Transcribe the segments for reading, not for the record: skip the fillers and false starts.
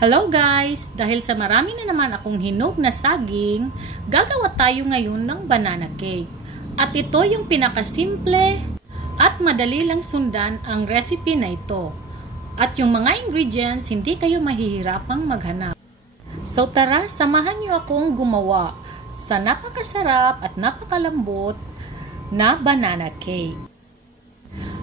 Hello guys! Dahil sa marami na naman akong hinog na saging, gagawa tayo ngayon ng banana cake. At ito yung pinakasimple at madali lang sundan ang recipe na ito. At yung mga ingredients, hindi kayo mahihirapang maghanap. So tara, samahan niyo akong gumawa sa napakasarap at napakalambot na banana cake.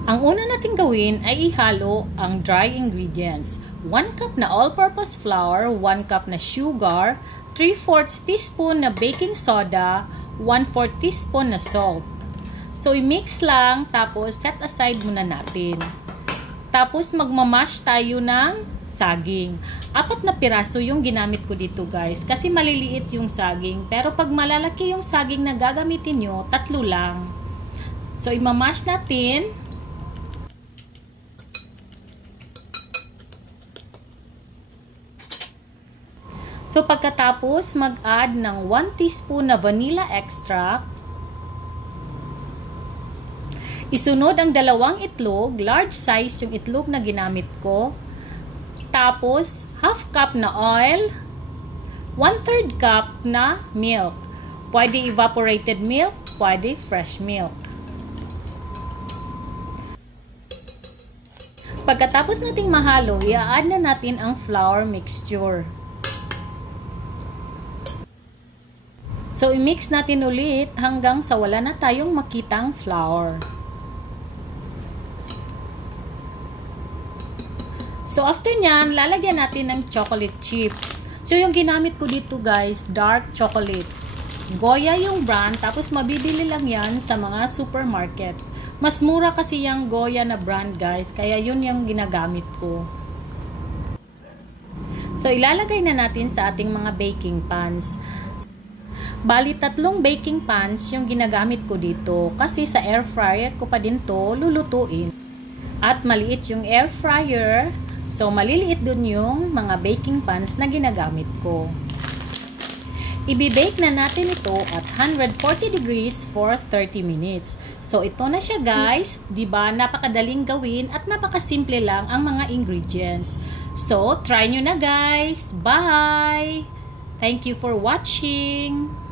Ang una nating gawin ay ihalo ang dry ingredients. 1 cup na all-purpose flour, 1 cup na sugar, 3/4 teaspoon na baking soda, 1/4 teaspoon na salt. So i-mix lang tapos set aside muna natin. Tapos magmamash tayo ng saging. 4 na piraso yung ginamit ko dito guys kasi maliliit yung saging. Pero pag malalaki yung saging na gagamitin nyo, 3 lang. So imamash natin. So pagkatapos mag-add ng 1 teaspoon na vanilla extract. Isunod ang 2 itlog, large size yung itlog na ginamit ko. Tapos half cup na oil, 1/3 cup na milk. Pwede evaporated milk, pwede fresh milk. Pagkatapos nating mahalo, i-add na natin ang flour mixture. So, i-mix natin ulit hanggang sa wala na tayong makitang flour. So, after nyan, lalagyan natin ng chocolate chips. So, yung ginamit ko dito guys, dark chocolate. Goya yung brand, tapos mabibili lang yan sa mga supermarket. Mas mura kasi yung Goya na brand guys, kaya yun yung ginagamit ko. So, ilalagay na natin sa ating mga baking pans. Bali, 3 baking pans yung ginagamit ko dito kasi sa air fryer ko pa din to lulutuin. At maliit yung air fryer, so maliliit dun yung mga baking pans na ginagamit ko. Ibi-bake na natin ito at 140 degrees for 30 minutes. So ito na siya guys, 'di ba? Napakadaling gawin at napakasimple lang ang mga ingredients. So try nyo na guys. Bye. Thank you for watching.